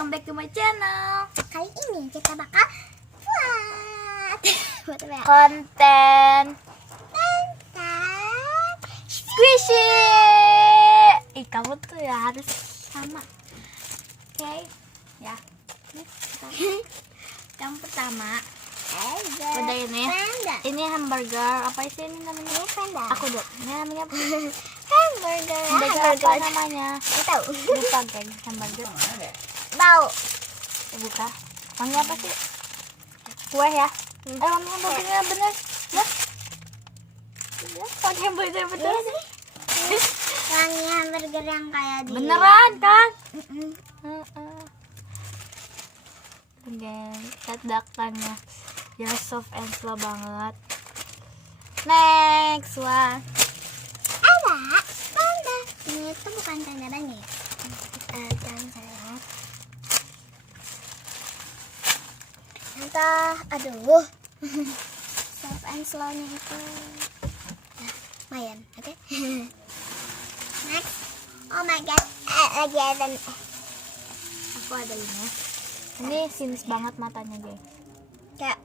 welcome back to my channel. Kali ini kita bakal buat konten squishy. Kamu tuh ya harus sama. Oke, ya. Yang pertama, udah ini. Ini hamburger. Apa sih ini namanya? Aku udah. Ini namanya apa? hamburger. Apa namanya? Nggak tahu. Lupa guys, hamburger. Bau. Buka. Wangi apa sih? Kue ya? Wangi hamburgernya bener. Ya? Wangi hamburger bener sih? Wangi hamburger yang kayak di Beneran kan? Again, ledakannya ya soft and slow banget. Next one. ada panda. Ini tuh bukan tanda banyak ya. Saya entah, aduh. Soft and slow-nya itu lumayan, oke. Next. Oh my god, lagi ada Aku ada ini. Ini sinis banget matanya, geng. kayak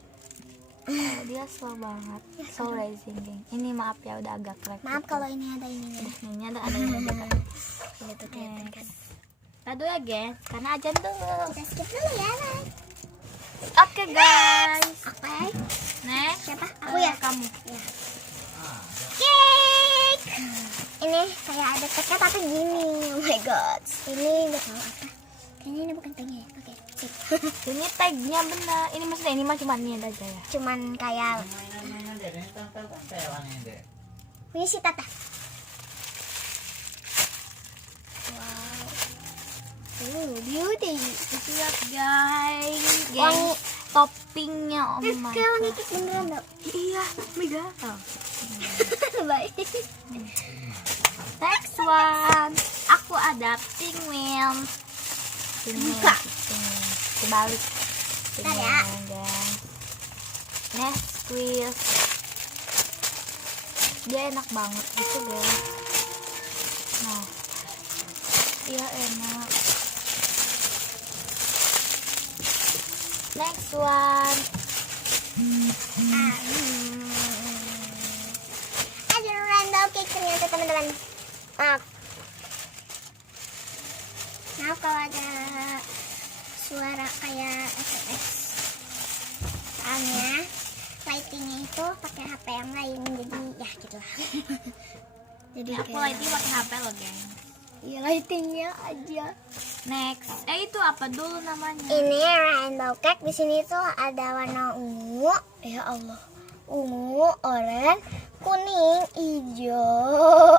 Dia slow banget, slow rising, geng. Ini maaf ya udah agak crack. maaf kalau ini ada ininya. Ini ada ini juga. Gitu kelihatan kan. Aduh ya, geng. Karena ajan dulu. Kita skip dulu ya, guys. Oke, guys. Oke. Next. Siapa? Aku ya? Kamu. Ya. Cake. Ini kayak ada cake tapi gini. Oh my god. Ini nggak tahu apa. Kayaknya ini bukan tagnya ya. Oke. Sip. Ini tagnya benar. Ini maksudnya ini mah cuma ini aja ya. Cuman kayak ini si Tata. Wow. Beauty. Lihat guys. Wangi. Toppingnya oh my Kayak wangi god. cake beneran dong. Iya, mega. Baik. Next one. Aku ada penguin. Buka. Kebalik. Bentar ya. Guys. Next squeeze. Dia enak banget gitu guys. Nah. Iya enak. Next one. Ada random cake ternyata teman-teman. Maaf kalau ada suara kayak SMS. Soalnya lightingnya itu pakai HP yang lain, jadi ya gitulah. Jadi Aku lighting pakai HP loh, geng. iya lightingnya aja. Next, itu apa dulu namanya? Ini rainbow cake. Di sini tuh ada warna ungu. Ya Allah, ungu, oranye, kuning, hijau,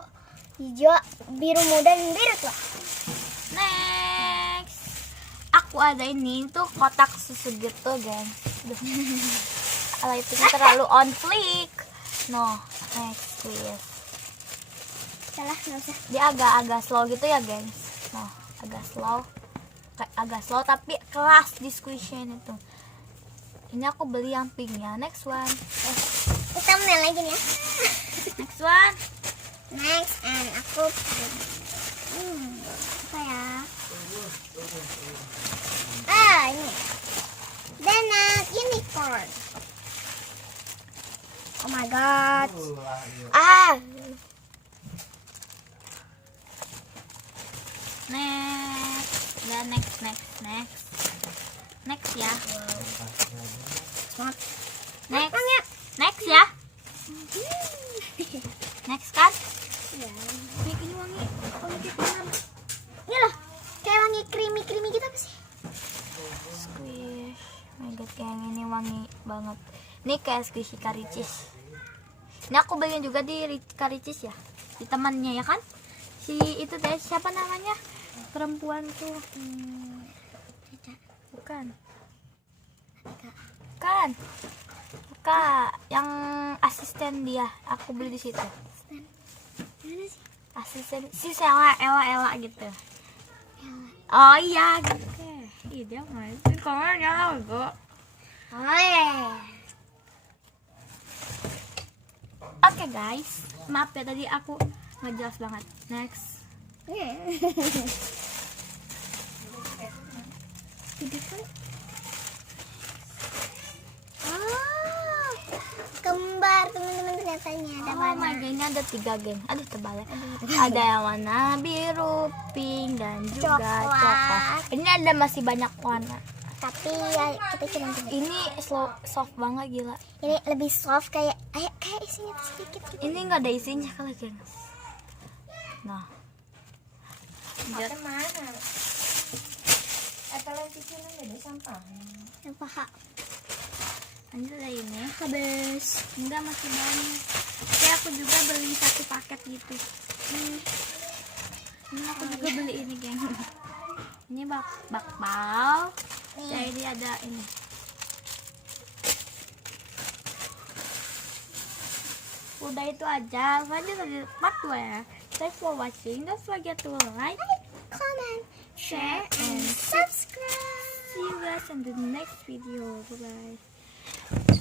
biru muda dan biru tua. Next, aku ada ini tuh kotak susu gitu, geng. Lightingnya terlalu on flick. No, next please. Salah, nggak usah. Dia agak slow gitu ya, gengs. No, agak slow tapi keras di squishin itu. Ini aku beli yang pinknya. Next one. Thumbnail lagi nih ya. Next one. Next, and aku apa ya? Ini donut unicorn. Oh my god. Next. Dan next ya. Next ya. Next kan? Ya. Ini wangi cake bener. Ini loh, kayak wangi creamy gitu apa sih? Squish. Oh my god, yang ini wangi banget. Ini kayak squishy curry cheese. Ini aku beliin juga di curry cheese ya. Di temannya ya kan? Si itu deh, siapa namanya? Perempuan tuh. Bukan. Kak, yang asisten dia. Aku beli di situ. Mana sih? Asisten si Ella gitu. Oh iya gitu. Ih, dia masih komennya kok. Oh ya. Oke guys, maaf ya tadi aku nggak jelas banget. Next. Oh my god, ini ada 3 geng. Aduh tebal ya. Ada yang warna biru, pink, dan juga coklat. Ini ada masih banyak warna. Tapi ya kita cuma punya. Ini soft banget gila. Ini lebih soft kayak isinya tuh sedikit gitu. Ini nggak ada isinya kali gengs. Nah, Pakai mana? Atau pikiran ada sampah. Sampah. lanjut ada ini habis. Enggak, masih banyak. Oke, aku juga beli 1 paket gitu. Ini aku juga beli ini geng. Ini bakpao. Jadi ada ini. Udah itu aja. Lanjut di part 2 ya. Thanks for watching. Don't forget to like, Comment, share, and subscribe. see you guys in the next video. Bye bye.